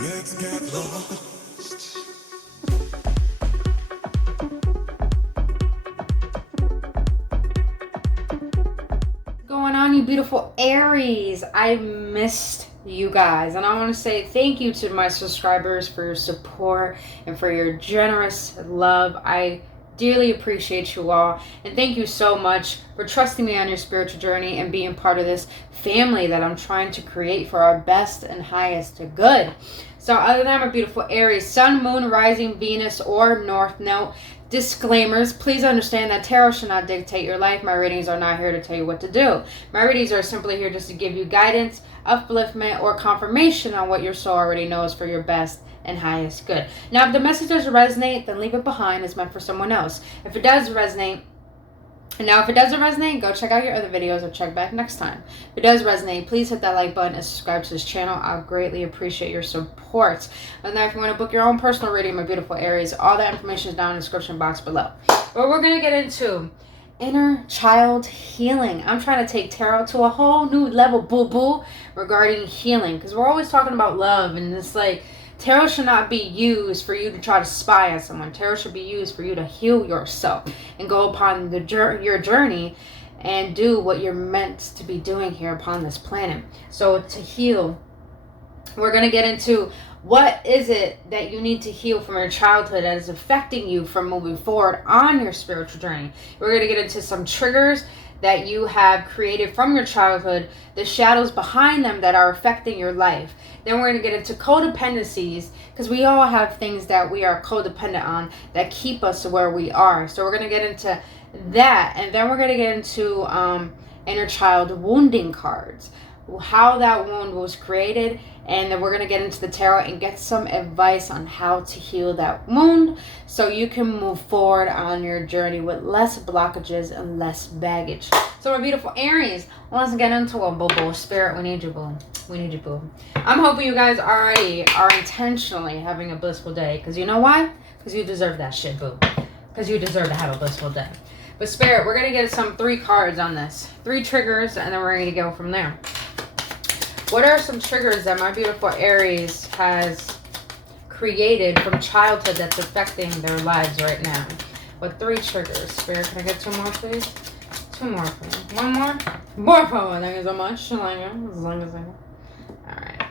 Let's get lost. Going on, you beautiful Aries? I missed you guys, and I want to say thank you to my subscribers for your support and for your generous love. I dearly appreciate you all, and thank you so much for trusting me on your spiritual journey and being part of this family that I'm trying to create for our best and highest good. So other than my beautiful Aries, Sun, Moon, Rising, Venus, or North Node, disclaimers, please understand that tarot should not dictate your life. My readings are not here to tell you what to do. My readings are simply here just to give you guidance, upliftment, or confirmation on what your soul already knows for your best and highest good. Now, if the message doesn't resonate, then leave it behind. It's meant for someone else. If it does resonate, if it doesn't resonate, go check out your other videos or check back next time. If it does resonate, please hit that like button and subscribe to this channel. I'll greatly appreciate your support. And then if you want to book your own personal reading, my beautiful Aries, all that information is down in the description box below. But we're going to get into inner child healing. I'm trying to take tarot to a whole new level, boo-boo, regarding healing. Because we're always talking about love, and it's like, tarot should not be used for you to try to spy on someone. Tarot should be used for you to heal yourself and go upon your journey and do what you're meant to be doing here upon this planet. So to heal, we're going to get into what is it that you need to heal from your childhood that is affecting you from moving forward on your spiritual journey. We're going to get into some triggers that you have created from your childhood, the shadows behind them that are affecting your life. Then we're going to get into codependencies, because we all have things that we are codependent on that keep us where we are. So we're going to get into that, and then we're going to get into inner child wounding cards, how that wound was created, and then we're going to get into the tarot and get some advice on how to heal that wound so you can move forward on your journey with less blockages and less baggage. So my beautiful Aries, let's get into a boo-boo. Spirit, we need you, boo. We need you, boo. I'm hoping you guys already are intentionally having a blissful day, because you know why? Because you deserve that shit, boo. Because you deserve to have a blissful day. But Spirit, we're going to get some 3 cards on this. 3 triggers, and then we're going to go from there. What are some triggers that my beautiful Aries has created from childhood that's affecting their lives right now? What 3 triggers? Spirit, can I get 2 more, please? 2 more, please. 1 more? More power. Thank you so much. As long as I know. Alright.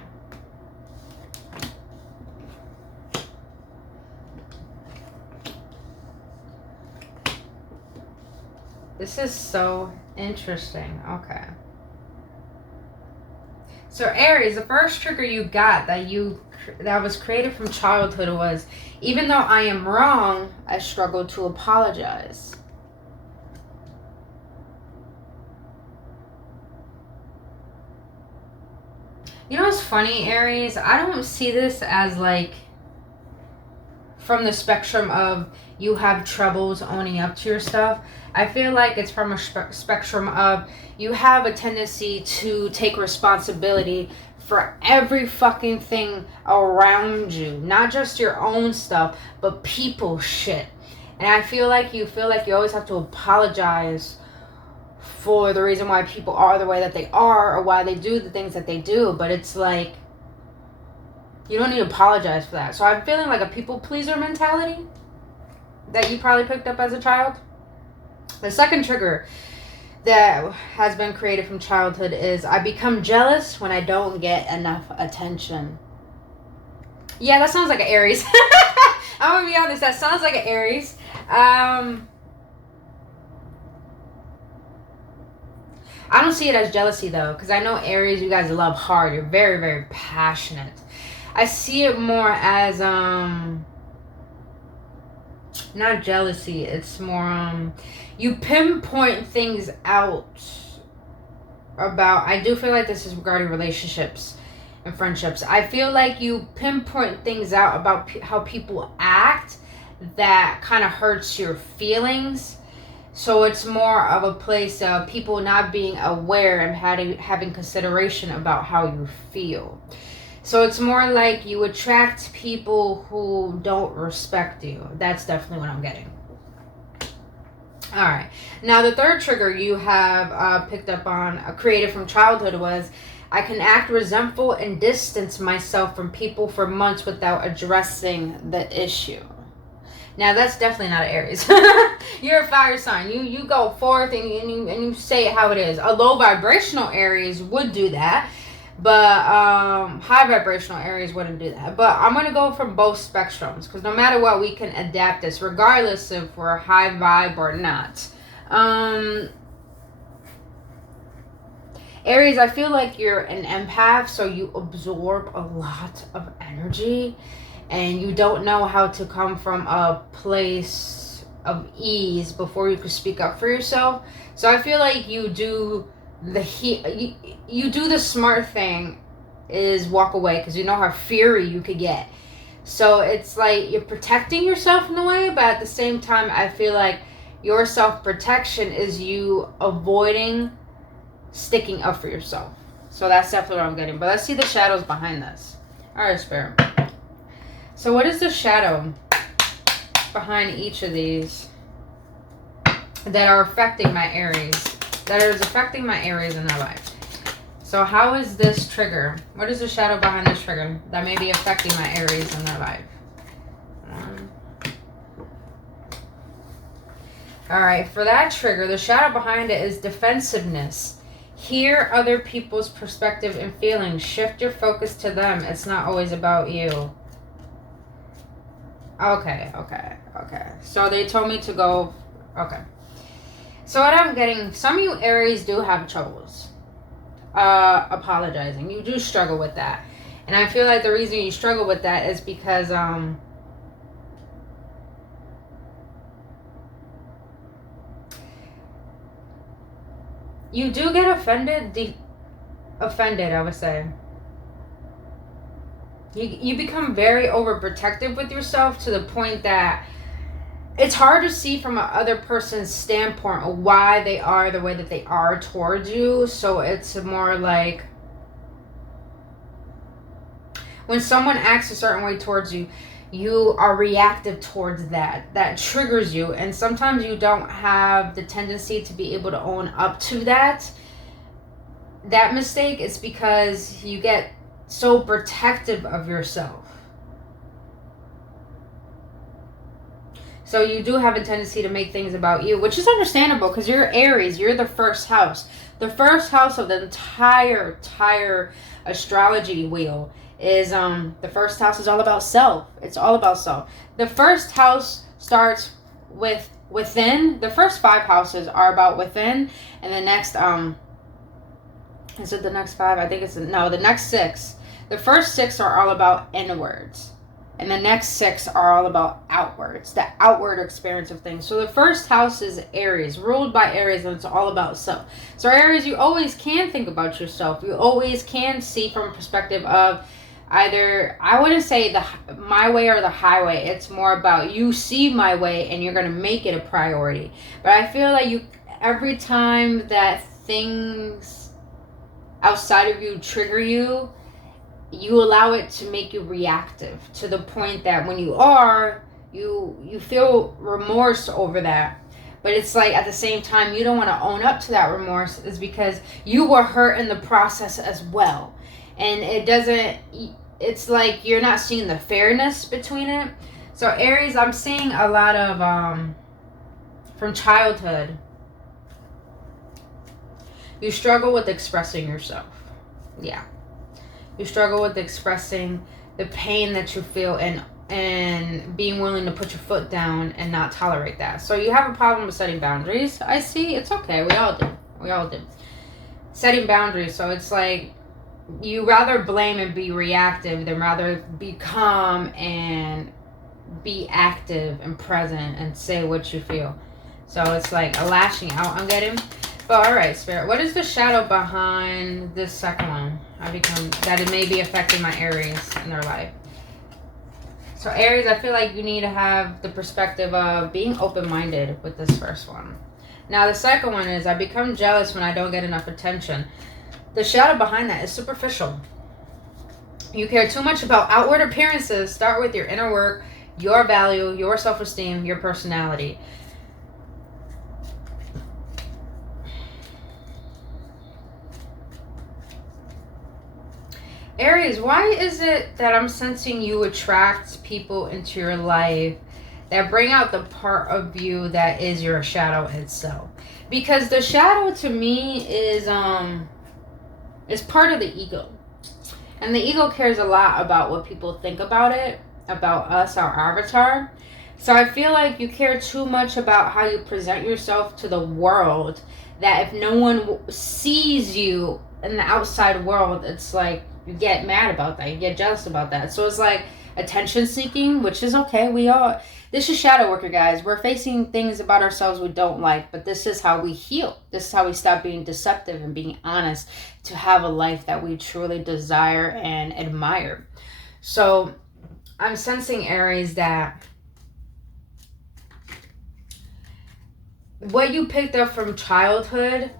This is so interesting. Okay. So Aries, the first trigger you got that was created from childhood was, even though I am wrong, I struggle to apologize. You know what's funny, Aries? I don't see this as like from the spectrum of you have troubles owning up to your stuff. I feel like it's from a spectrum of you have a tendency to take responsibility for every fucking thing around you. Not just your own stuff, but people shit. And I feel like you always have to apologize for the reason why people are the way that they are, or why they do the things that they do. But it's like, you don't need to apologize for that. So I'm feeling like a people pleaser mentality that you probably picked up as a child. The second trigger that has been created from childhood is I become jealous when I don't get enough attention. Yeah, that sounds like an Aries. I'm gonna be honest, that sounds like an Aries. I don't see it as jealousy though, because I know Aries, you guys love hard. You're very, very passionate. I see it more as not jealousy. It's more you pinpoint things out about. I do feel like this is regarding relationships and friendships. I feel like you pinpoint things out about how people act that kind of hurts your feelings. So it's more of a place of people not being aware and having consideration about how you feel. So it's more like you attract people who don't respect you. That's definitely what I'm getting. All right. Now, the third trigger you have picked up on, created from childhood, was I can act resentful and distance myself from people for months without addressing the issue. Now, that's definitely not an Aries. You're a fire sign. You go forth and you say it how it is. A low vibrational Aries would do that. But high vibrational Aries wouldn't do that. But I'm going to go from both spectrums. Because no matter what, we can adapt this. Regardless if we're high vibe or not. Aries, I feel like you're an empath. So you absorb a lot of energy. And you don't know how to come from a place of ease before you could speak up for yourself. So I feel like you do you do the smart thing is walk away because you know how fiery you could get. So it's like you're protecting yourself in a way, but at the same time, I feel like your self-protection is you avoiding sticking up for yourself. So that's definitely what I'm getting. But let's see the shadows behind this. All right, Spirit. So what is the shadow behind each of these that are affecting my Aries? That is affecting my Aries in their life. So how is this trigger? What is the shadow behind this trigger that may be affecting my Aries in their life? Alright, for that trigger, the shadow behind it is defensiveness. Hear other people's perspective and feelings. Shift your focus to them. It's not always about you. Okay. So they told me to go. Okay. So what I'm getting, some of you Aries do have troubles apologizing. You do struggle with that. And I feel like the reason you struggle with that is because you do get offended, I would say. You become very overprotective with yourself to the point that it's hard to see from another person's standpoint why they are the way that they are towards you. So it's more like when someone acts a certain way towards you, you are reactive towards that. That triggers you. And sometimes you don't have the tendency to be able to own up to that mistake. It's because you get so protective of yourself. So you do have a tendency to make things about you, which is understandable because you're Aries. You're the first house. The first house of the entire astrology wheel is the first house is all about self. It's all about self. The first house starts with within. The first 5 houses are about within, and the next is it the next 5? I think it's the next 6. The first 6 are all about inwards. And the next 6 are all about outwards. The outward experience of things. So the first house is Aries. Ruled by Aries. And it's all about self. So Aries, you always can think about yourself. You always can see from a perspective of either, I wouldn't say my way or the highway. It's more about you see my way and you're going to make it a priority. But I feel like every time that things outside of you trigger you, you allow it to make you reactive to the point that when you feel remorse over that. But it's like at the same time, you don't want to own up to that remorse is because you were hurt in the process as well. And it's like you're not seeing the fairness between it. So Aries, I'm seeing a lot of, from childhood, you struggle with expressing yourself. Yeah. You struggle with expressing the pain that you feel and being willing to put your foot down and not tolerate that. So you have a problem with setting boundaries. I see. It's okay. We all do. Setting boundaries. So it's like you rather blame and be reactive than rather be calm and be active and present and say what you feel. So it's like a lashing out I'm getting. But alright, Spirit, what is the shadow behind this second one? That it may be affecting my Aries in their life. So Aries, I feel like you need to have the perspective of being open-minded with this first one. Now the second one is I become jealous when I don't get enough attention. The shadow behind that is superficial. You care too much about outward appearances. Start with your inner work, your value, your self-esteem, your personality. Aries, why is it that I'm sensing you attract people into your life that bring out the part of you that is your shadow itself? Because the shadow to me is part of the ego. And the ego cares a lot about what people think about it, about us, our avatar. So I feel like you care too much about how you present yourself to the world, that if no one sees you in the outside world, it's like you get mad about that, you get jealous about that. So it's like attention seeking, which is okay. This is shadow worker, guys. We're facing things about ourselves we don't like, but this is how we heal. This is how we stop being deceptive and being honest to have a life that we truly desire and admire. So I'm sensing, Aries, that what you picked up from childhood,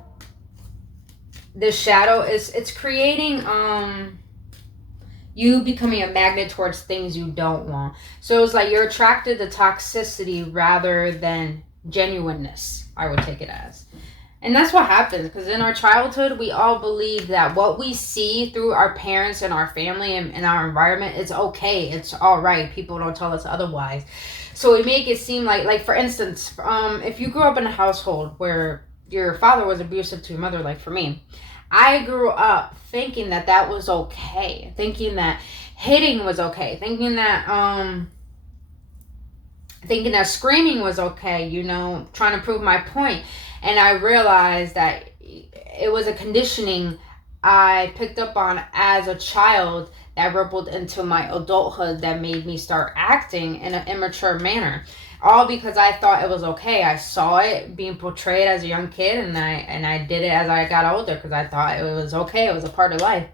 the shadow it's creating you becoming a magnet towards things you don't want. So it's like you're attracted to toxicity rather than genuineness, I would take it as. And that's what happens, because in our childhood, we all believe that what we see through our parents and our family and our environment is okay. It's all right. People don't tell us otherwise. So we make it seem like for instance, if you grew up in a household where your father was abusive to your mother, like for me, I grew up thinking that was okay, thinking that hitting was okay, thinking that screaming was okay, trying to prove my point. And I realized that it was a conditioning I picked up on as a child that rippled into my adulthood, that made me start acting in an immature manner. All because I thought it was okay. I saw it being portrayed as a young kid, and I did it as I got older because I thought it was okay. It was a part of life.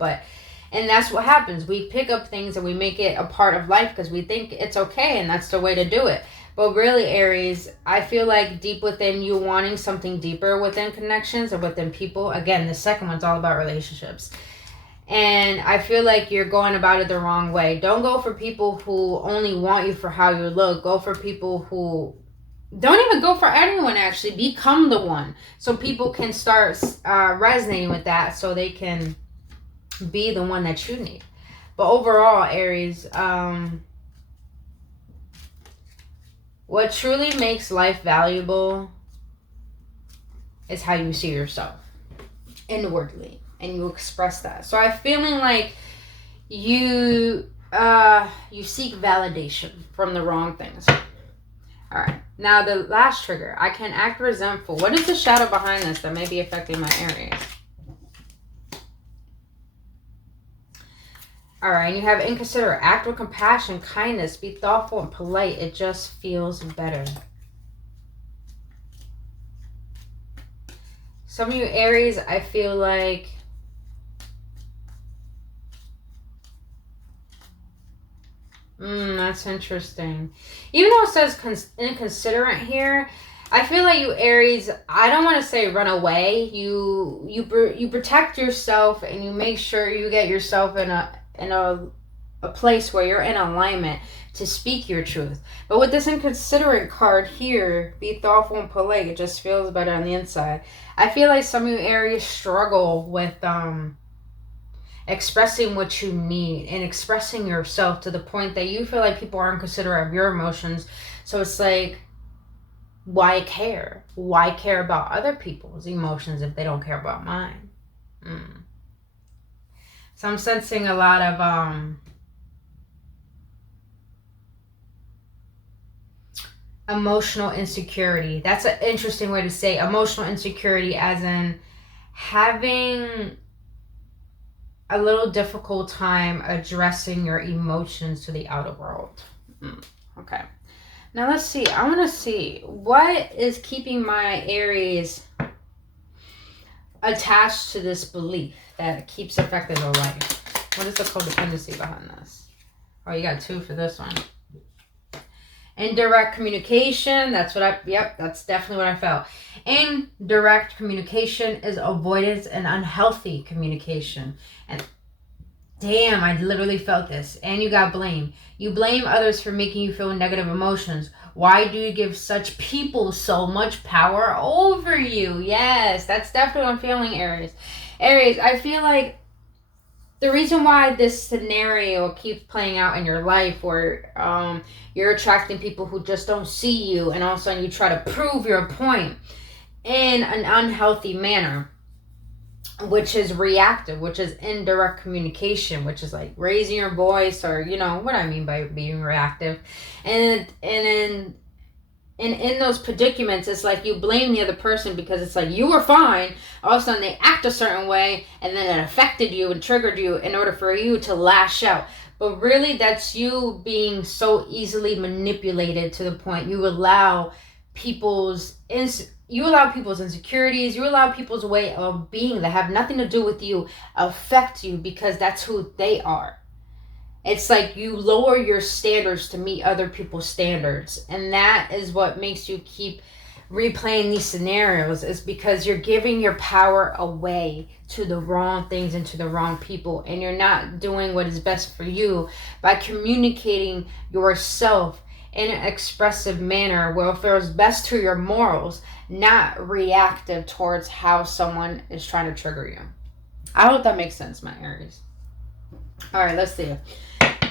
And that's what happens. We pick up things and we make it a part of life because we think it's okay and that's the way to do it. But really, Aries, I feel like deep within you wanting something deeper within connections and within people. Again, the second one's all about relationships. And I feel like you're going about it the wrong way. Don't go for people who only want you for how you look. Go for people who don't even go for anyone, actually. Become the one. So people can start resonating with that, so they can be the one that you need. But overall, Aries, what truly makes life valuable is how you see yourself inwardly. And you express that. So I'm feeling like you seek validation from the wrong things. All right. Now the last trigger. I can act resentful. What is the shadow behind this that may be affecting my Aries? All right. And you have inconsiderate. Act with compassion, kindness. Be thoughtful and polite. It just feels better. Some of you Aries, I feel like that's interesting. Even though it says inconsiderate here, I feel like you Aries, I don't want to say run away. You protect yourself and you make sure you get yourself in a place where you're in alignment to speak your truth. But with this inconsiderate card here, be thoughtful and polite. It just feels better on the inside. I feel like some of you Aries struggle with expressing what you need and expressing yourself to the point that you feel like people aren't considerate of your emotions. So it's like, why care? Why care about other people's emotions if they don't care about mine? So I'm sensing a lot of emotional insecurity. That's an interesting way to say emotional insecurity, as in having a little difficult time addressing your emotions to the outer world. Okay. Now let's see. I want to see what is keeping my Aries attached to this belief that keeps affecting their life. What is the codependency behind this? Oh, you got 2 for this one. Indirect communication. That's definitely what I felt. Indirect communication is avoidance and unhealthy communication. And damn, I literally felt this. And you got blame. You blame others for making you feel negative emotions. Why do you give such people so much power over you? Yes, that's definitely what I'm feeling, Aries. Aries, I feel like the reason why this scenario keeps playing out in your life where you're attracting people who just don't see you, and all of a sudden you try to prove your point in an unhealthy manner, which is reactive, which is indirect communication, which is like raising your voice, or you know what I mean by being reactive. And in those predicaments, it's like you blame the other person because it's like you were fine, all of a sudden they act a certain way, and then it affected you and triggered you in order for you to lash out. But really, that's you being so easily manipulated to the point you allow people's insecurities, you allow people's way of being that have nothing to do with you affect you, because that's who they are. It's like you lower your standards to meet other people's standards. And that is what makes you keep replaying these scenarios, is because you're giving your power away to the wrong things and to the wrong people. And you're not doing what is best for you by communicating yourself in an expressive manner where it feels best to your morals, not reactive towards how someone is trying to trigger you. I hope that makes sense, my Aries. All right, let's see.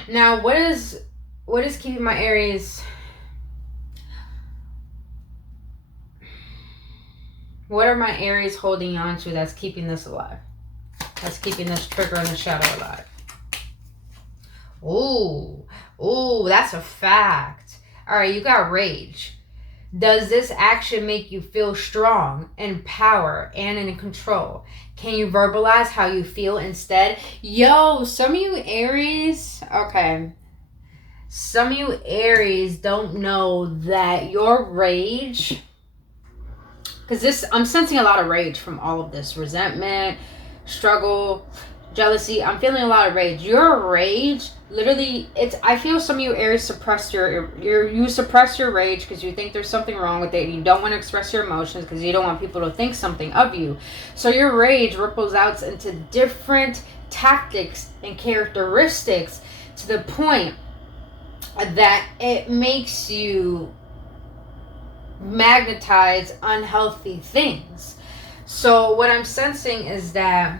Now, what is keeping my Aries? What are my Aries holding on to that's keeping this alive? That's keeping this trigger in the shadow alive. Ooh, that's a fact. All right, you got rage. Does this action make you feel strong, in power, and in control? Can you verbalize how you feel instead? Yo, some of you Aries, okay. Some of you Aries don't know that your rage, because I'm sensing a lot of rage from all of this. Resentment, struggle, jealousy. I'm feeling a lot of rage. Your rage, literally, I feel some of you Aries suppress you suppress your rage because you think there's something wrong with it. You don't want to express your emotions because you don't want people to think something of you. So your rage ripples out into different tactics and characteristics to the point that it makes you magnetize unhealthy things. So what I'm sensing is that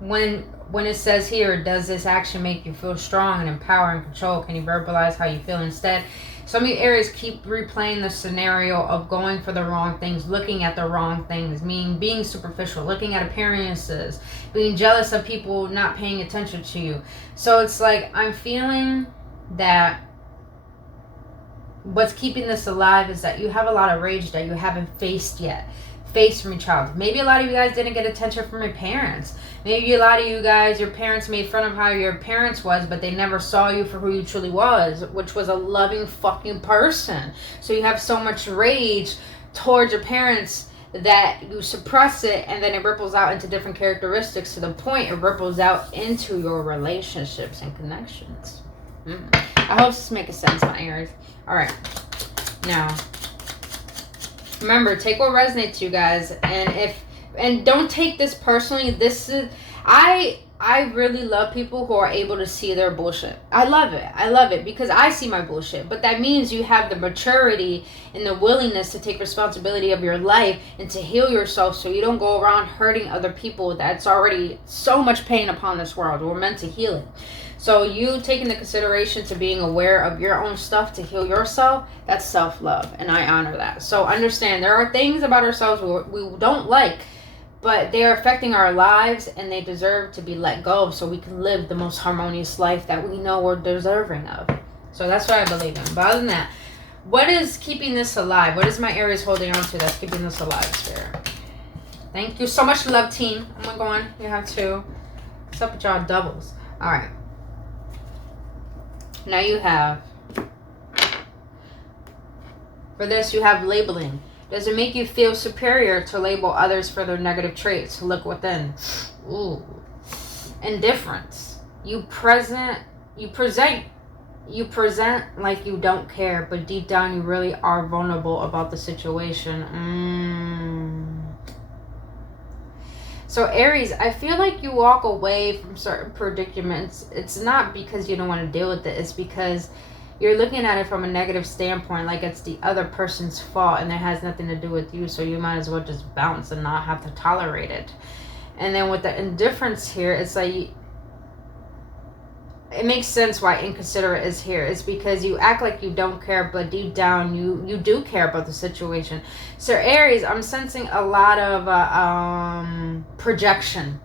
when it says here, does this action make you feel strong and empowered and control? Can you verbalize how you feel instead? Some of you Aries keep replaying the scenario of going for the wrong things, looking at the wrong things, meaning being superficial, looking at appearances, being jealous of people not paying attention to you. So it's like I'm feeling that what's keeping this alive is that you have a lot of rage that you haven't faced yet. Faced from your child. Maybe a lot of you guys didn't get attention from your parents. Maybe a lot of you guys, your parents made fun of how your parents was, but they never saw you for who you truly was, which was a loving fucking person. So you have so much rage towards your parents that you suppress it, and then it ripples out into different characteristics to the point it ripples out into your relationships and connections. I hope this makes sense, my Aries. All right. Now, remember, take what resonates to you guys, and don't take this personally. This is I really love people who are able to see their bullshit. I love it because I see my bullshit. But that means you have the maturity and the willingness to take responsibility of your life and to heal yourself, so you don't go around hurting other people. That's already so much pain upon this world. We're meant to heal it. So you taking the consideration to being aware of your own stuff to heal yourself, that's self-love, and I honor that. So understand, there are things about ourselves we don't like, but they are affecting our lives, and they deserve to be let go so we can live the most harmonious life that we know we're deserving of. So that's what I believe in. But other than that, what is keeping this alive? What is my Aries holding on to that's keeping this alive, Spirit? Thank you so much, love team. Oh my God, you have two. What's up with y'all doubles? All right. Now you have, for this, you have labeling. Does it make you feel superior to label others for their negative traits? Look within. Ooh. Indifference. You present like you don't care, but deep down you really are vulnerable about the situation. So Aries, I feel like you walk away from certain predicaments. It's not because you don't want to deal with it. It's because you're looking at it from a negative standpoint, like it's the other person's fault and it has nothing to do with you. So you might as well just bounce and not have to tolerate it. And then with the indifference here, it's like it makes sense why inconsiderate is here. It's because you act like you don't care, but deep down you do care about the situation. So Aries, I'm sensing a lot of projection.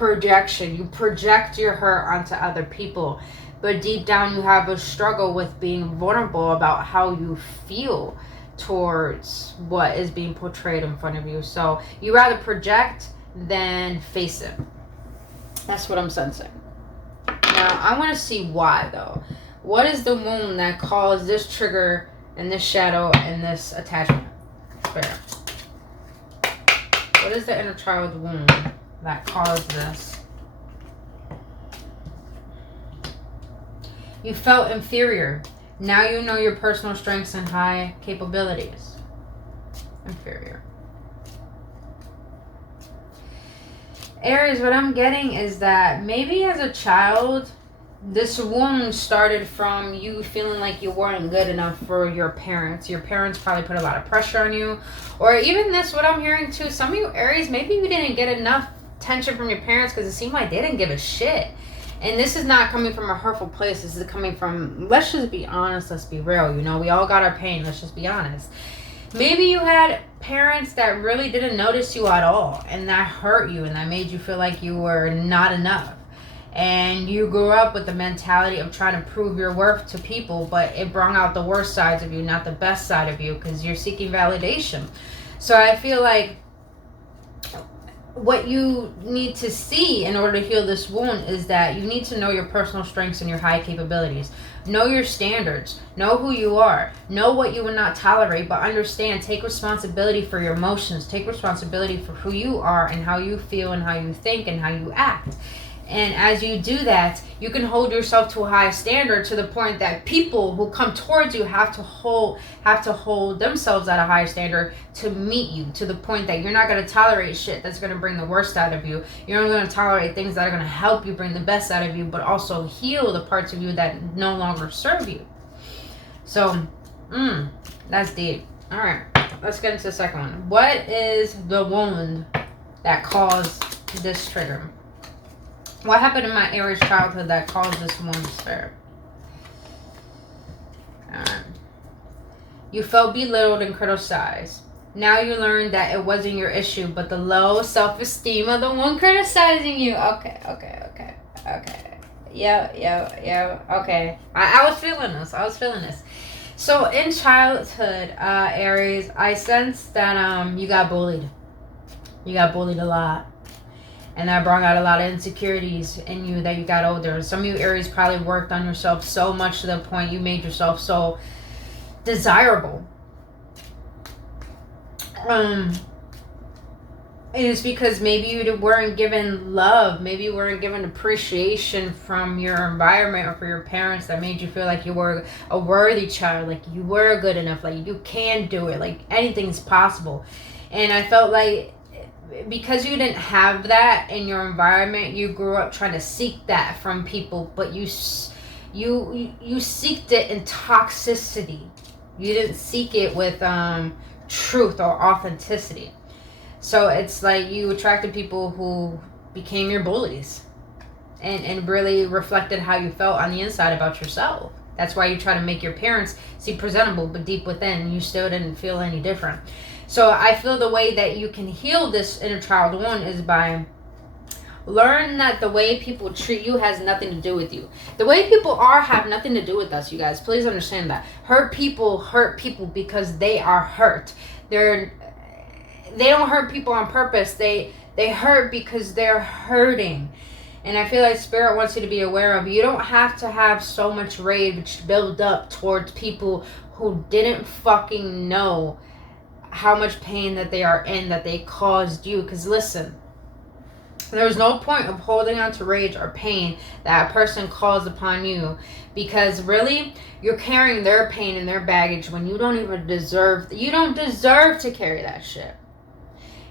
You project your hurt onto other people, but deep down you have a struggle with being vulnerable about how you feel towards what is being portrayed in front of you. So you rather project than face it. That's what I'm sensing. Now, I want to see why, though. What is the wound that caused this trigger and this shadow and this attachment? Spirit. What is the inner child wound that caused this? You felt inferior. Now you know your personal strengths and high capabilities. Inferior. Aries, what I'm getting is that maybe as a child, this wound started from you feeling like you weren't good enough for your parents. Your parents probably put a lot of pressure on you. Or even this, what I'm hearing too, some of you Aries, maybe you didn't get enough attention from your parents because it seemed like they didn't give a shit. And this is not coming from a hurtful place. This is coming from, let's just be honest, let's be real. You know, we all got our pain. Let's just be honest. Maybe you had parents that really didn't notice you at all, and that hurt you, and that made you feel like you were not enough. And you grew up with the mentality of trying to prove your worth to people, but it brought out the worst sides of you, not the best side of you, because you're seeking validation. So I feel like what you need to see in order to heal this wound is that you need to know your personal strengths and your high capabilities. Know your standards. Know who you are. Know what you will not tolerate, but understand, take responsibility for your emotions. Take responsibility for who you are and how you feel and how you think and how you act. And as you do that, you can hold yourself to a high standard to the point that people who come towards you have to hold themselves at a high standard to meet you, to the point that you're not going to tolerate shit that's going to bring the worst out of you. You're only going to tolerate things that are going to help you bring the best out of you, but also heal the parts of you that no longer serve you. So, that's deep. All right, let's get into the second one. What is the wound that caused this trigger? What happened in my Aries childhood that caused this wound, Spirit? You felt belittled and criticized. Now you learned that it wasn't your issue, but the low self-esteem of the one criticizing you. Okay. Yeah. Okay. I was feeling this. So in childhood, Aries, I sensed that you got bullied. You got bullied a lot. And that brought out a lot of insecurities in you that you got older. Some of you Aries probably worked on yourself so much to the point you made yourself so desirable. And it's because maybe you weren't given love. Maybe you weren't given appreciation from your environment or for your parents that made you feel like you were a worthy child. Like you were good enough. Like you can do it. Like anything's possible. And I felt like because you didn't have that in your environment, you grew up trying to seek that from people, but you seeked it in toxicity. You didn't seek it with truth or authenticity. So it's like you attracted people who became your bullies and really reflected how you felt on the inside about yourself. That's why you try to make your parents seem presentable, but deep within you still didn't feel any different. So I feel the way that you can heal this inner child wound is by learn that the way people treat you has nothing to do with you. The way people are have nothing to do with us, you guys. Please understand that. Hurt people because they are hurt. They don't hurt people on purpose. They hurt because they're hurting. And I feel like Spirit wants you to be aware of, you don't have to have so much rage build up towards people who didn't fucking know how much pain that they are in, that they caused you. Because listen, there's no point of holding on to rage or pain that a person caused upon you, because really you're carrying their pain and their baggage when you don't even deserve to carry that shit.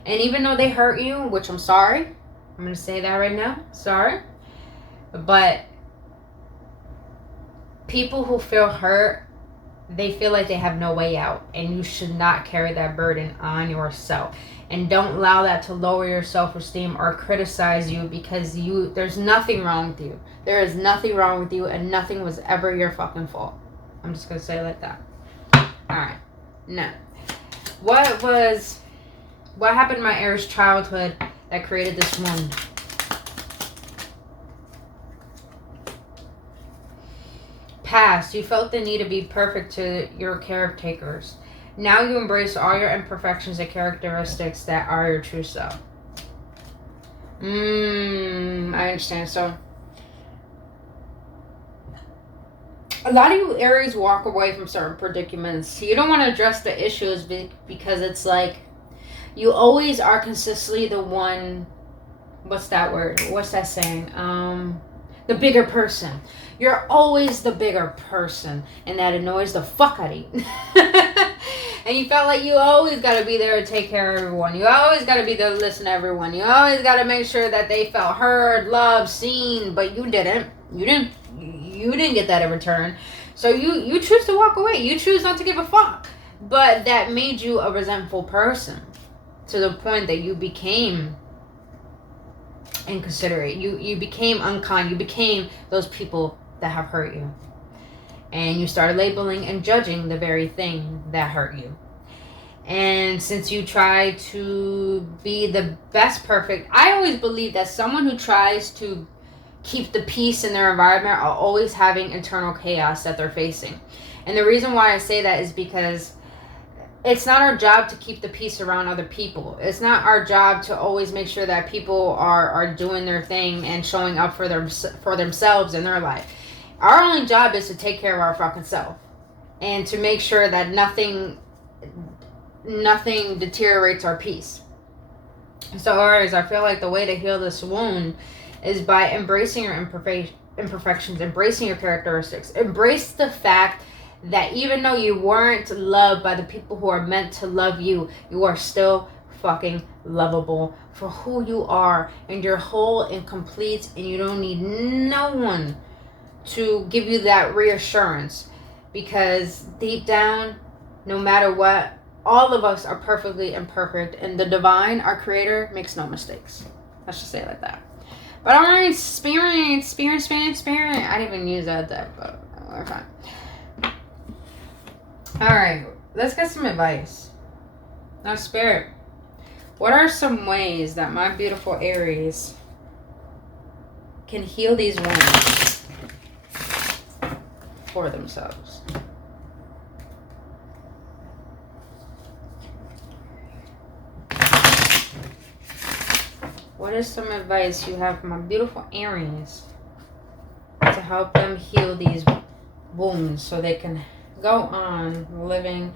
And even though they hurt you, which I'm sorry, I'm going to say that right now, sorry, but people who feel hurt, they feel like they have no way out, and you should not carry that burden on yourself. And don't allow that to lower your self-esteem or criticize you, because there's nothing wrong with you. There is nothing wrong with you, and nothing was ever your fucking fault. I'm just gonna say it like that. Alright. Now, what happened in my Aries childhood that created this wound? Past, you felt the need to be perfect to your caretakers. Now you embrace all your imperfections and characteristics that are your true self. I understand. So, a lot of you Aries walk away from certain predicaments. You don't want to address the issues because it's like you always are consistently the one. What's that word? What's that saying? The bigger person. You're always the bigger person, and that annoys the fuck out of you. And you felt like you always got to be there to take care of everyone. You always got to be there to listen to everyone. You always got to make sure that they felt heard, loved, seen, but you didn't. You didn't get that in return. So you choose to walk away. You choose not to give a fuck. But that made you a resentful person to the point that you became inconsiderate. You became unkind. You became those people that have hurt you. And you started labeling and judging the very thing that hurt you. And since you try to be the best perfect, I always believe that someone who tries to keep the peace in their environment are always having internal chaos that they're facing. And the reason why I say that is because it's not our job to keep the peace around other people. It's not our job to always make sure that people are doing their thing and showing up for themselves in their life. Our only job is to take care of our fucking self and to make sure that nothing deteriorates our peace. So, Aries, I feel like the way to heal this wound is by embracing your imperfections, embracing your characteristics. Embrace the fact that even though you weren't loved by the people who are meant to love you, you are still fucking lovable for who you are, and you're whole and complete, and you don't need no one to give you that reassurance, because deep down, no matter what, all of us are perfectly imperfect, and the divine, our creator, makes no mistakes. Let's just say it like that. But alright, spirit. I didn't even use that, but we're fine. Alright, let's get some advice. Now, Spirit, what are some ways that my beautiful Aries can heal these wounds for themselves? What is some advice you have for my beautiful Aries to help them heal these wounds so they can go on living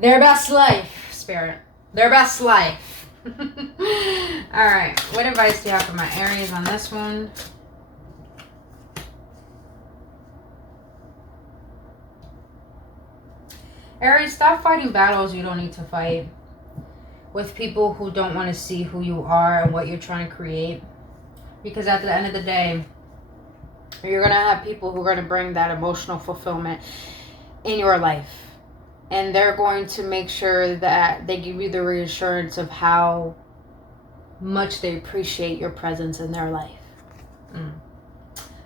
their best life, Spirit? Their best life. Alright, what advice do you have for my Aries on this one? Aries, stop fighting battles you don't need to fight with people who don't want to see who you are and what you're trying to create. Because at the end of the day, you're going to have people who are going to bring that emotional fulfillment in your life. And they're going to make sure that they give you the reassurance of how much they appreciate your presence in their life.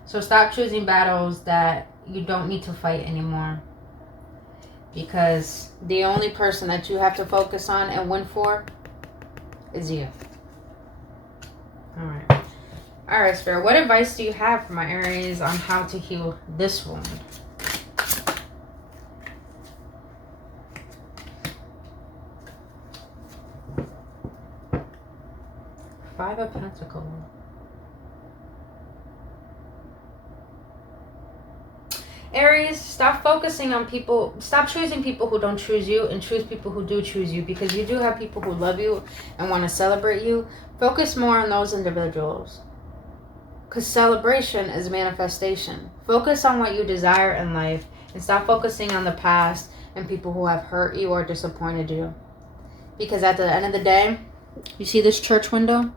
So stop choosing battles that you don't need to fight anymore. Because the only person that you have to focus on and win for is you. Alright. Alright, Spirit. What advice do you have for my Aries on how to heal this wound? Five of Pentacles. Aries, stop focusing on people. Stop choosing people who don't choose you and choose people who do choose you, because you do have people who love you and want to celebrate you. Focus more on those individuals, because celebration is manifestation. Focus on what you desire in life and stop focusing on the past and people who have hurt you or disappointed you. Because at the end of the day, you see this church window?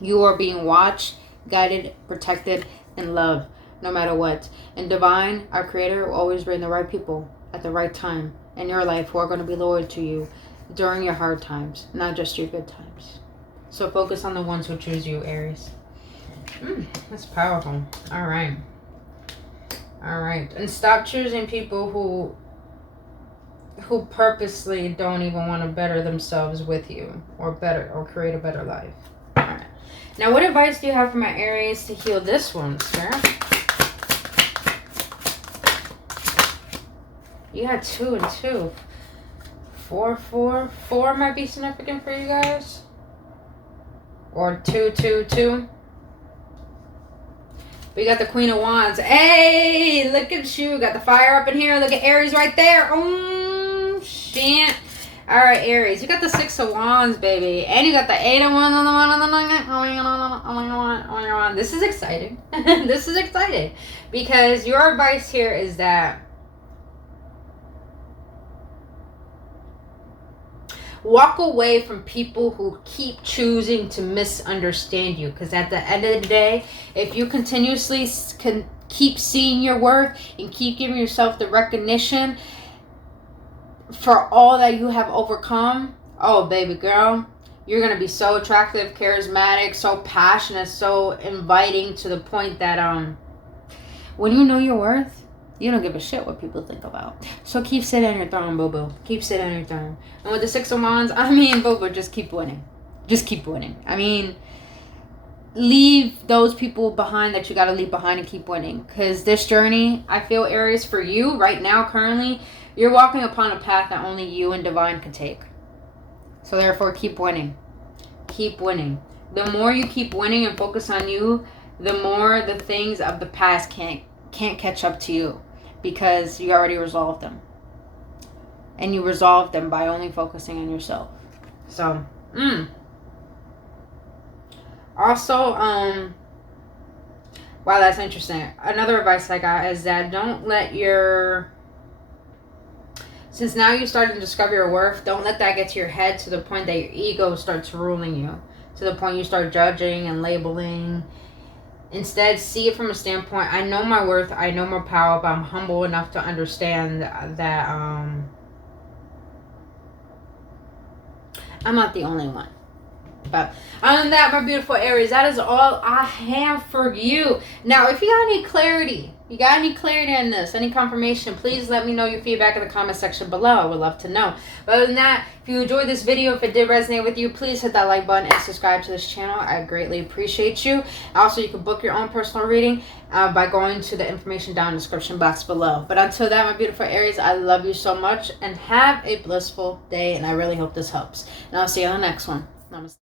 You are being watched, guided, protected, and loved no matter what. And divine, our creator, will always bring the right people at the right time in your life who are going to be loyal to you during your hard times, not just your good times. So focus on the ones who choose you, Aries. That's powerful. All right. And stop choosing people who purposely don't even want to better themselves with you or create a better life. All right. Now, what advice do you have for my Aries to heal this one, sir? You had 2 and 2. 4, 4. 4 might be significant for you guys. Or 2, 2, 2. We got the Queen of Wands. Hey, look at you. Got the fire up in here. Look at Aries right there. Shit. All right, Aries. You got the 6 of Wands, baby. And you got the 8 of Wands on the one. Oh my God. This is exciting. This is exciting. Because your advice here is that walk away from people who keep choosing to misunderstand you. Because at the end of the day, if you continuously can keep seeing your worth and keep giving yourself the recognition for all that you have overcome, oh, baby girl, you're going to be so attractive, charismatic, so passionate, so inviting, to the point that when you know your worth, you don't give a shit what people think about. So keep sitting on your throne, boo-boo. Keep sitting on your throne. And with the 6 of Wands, I mean, boo-boo, just keep winning. Just keep winning. I mean, leave those people behind that you got to leave behind and keep winning. Because this journey, I feel, Aries, for you right now, currently, you're walking upon a path that only you and divine can take. So therefore, keep winning. Keep winning. The more you keep winning and focus on you, the more the things of the past can't catch up to you. Because you already resolved them. And you resolved them by only focusing on yourself. So, Also, wow, that's interesting. Another advice I got is that don't let since now you started to discover your worth, don't let that get to your head to the point that your ego starts ruling you. To the point you start judging and labeling. Instead, see it from a standpoint, I know my worth, I know my power, but I'm humble enough to understand that I'm not the only one. But other than that, my beautiful Aries, that is all I have for you. Now, if you got any clarity, on this, any confirmation, please let me know your feedback in the comment section below. I would love to know. But other than that, if you enjoyed this video, if it did resonate with you, please hit that like button and subscribe to this channel. I greatly appreciate you. Also, you can book your own personal reading by going to the information down in the description box below. But until that, my beautiful Aries, I love you so much and have a blissful day. And I really hope this helps. And I'll see you on the next one. Namaste.